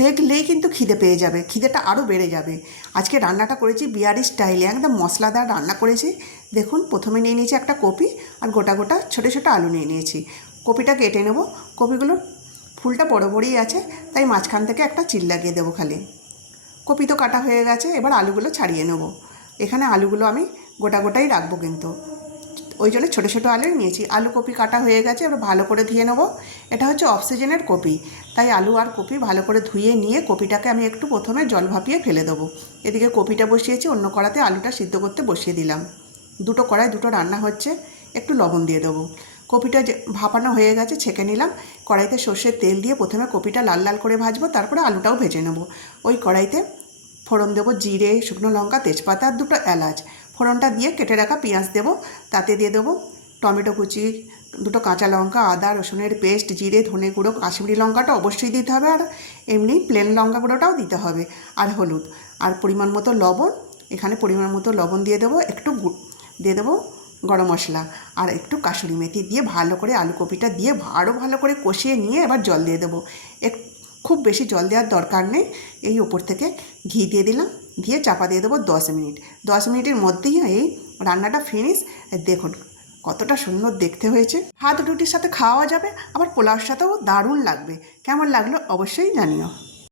দেখলেই কিন্তু খিদে পেয়ে যাবে, খিদেটা আরও বেড়ে যাবে। আজকে রান্নাটা করেছি বিহারি স্টাইলে, একদম মশলাদার রান্না করেছি। দেখুন, প্রথমে নিয়ে নিয়েছি একটা কপি আর গোটা গোটা ছোটো ছোটো আলু নিয়ে নিয়েছি। কপিটা কেটে নেব। কপিগুলোর ফুলটা বড় বড়ই আছে, তাই মাঝখান থেকে একটা চিল লাগিয়ে দেবো খালি। কপি তো কাটা হয়ে গেছে, এবার আলুগুলো ছাড়িয়ে নেব। এখানে আলুগুলো আমি গোটা গোটাই রাখবো কিন্তু, ওই জন্য ছোটো ছোটো আলু নিয়েছি। আলু কপি কাটা হয়ে গেছে, এবার ভালো করে ধুয়ে নেব। এটা হচ্ছে অফ সিজনের কপি, তাই আলু আর কপি ভালো করে ধুয়ে নিয়ে কপিটাকে আমি একটু প্রথমে জল ভাপিয়ে ফেলে দেবো। এদিকে কপিটা বসিয়েছি, অন্য কড়াতে আলুটা সিদ্ধ করতে বসিয়ে দিলাম। দুটো কড়াই দুটো রান্না হচ্ছে, একটু লবণ দিয়ে দেবো। কপিটা যে ভাপানো হয়ে গেছে ছেঁকে নিলাম। কড়াইতে সর্ষের তেল দিয়ে প্রথমে কপিটা লাল লাল করে ভাজবো, তারপরে আলুটাও ভেজে নেব। ওই কড়াইতে ফোড়ন দেবো জিরে, শুকনো লঙ্কা, তেজপাতা আর দুটো এলাচ। ফোড়নটা দিয়ে কেটে রাখা পেঁয়াজ দেবো, তাতে দিয়ে দেবো টমেটো কুচি, দুটো কাঁচা লঙ্কা, আদা রসুনের পেস্ট, জিরে, ধনে গুঁড়ো, কাশ্মীরি লঙ্কাটা অবশ্যই দিতে হবে, আর এমনি প্লেন লঙ্কা গুঁড়োটাও দিতে হবে, আর হলুদ, আর পরিমাণ মতো লবণ। এখানে পরিমাণ মতো লবণ দিয়ে দেবো, একটু দিয়ে দেবো গরম মশলা আর একটু কাসুরি মেথি দিয়ে ভালো করে আলু কপিটা দিয়ে আরও ভালো করে কষিয়ে নিয়ে এবার জল দিয়ে দেবো। খুব বেশি জল দেওয়ার দরকার নেই। এই ওপর থেকে ঘি দিয়ে দিলাম, দিয়ে চাপা দিয়ে দেবো 10 মিনিট। 10 মিনিটের মধ্যেই এই রান্নাটা ফিনিশ। দেখুন কতটা সুন্দর দেখতে হয়েছে। ভাত রুটির সাথে খাওয়া যাবে, আবার পোলাওর সাথেও দারুণ লাগবে। কেমন লাগলো অবশ্যই জানিও।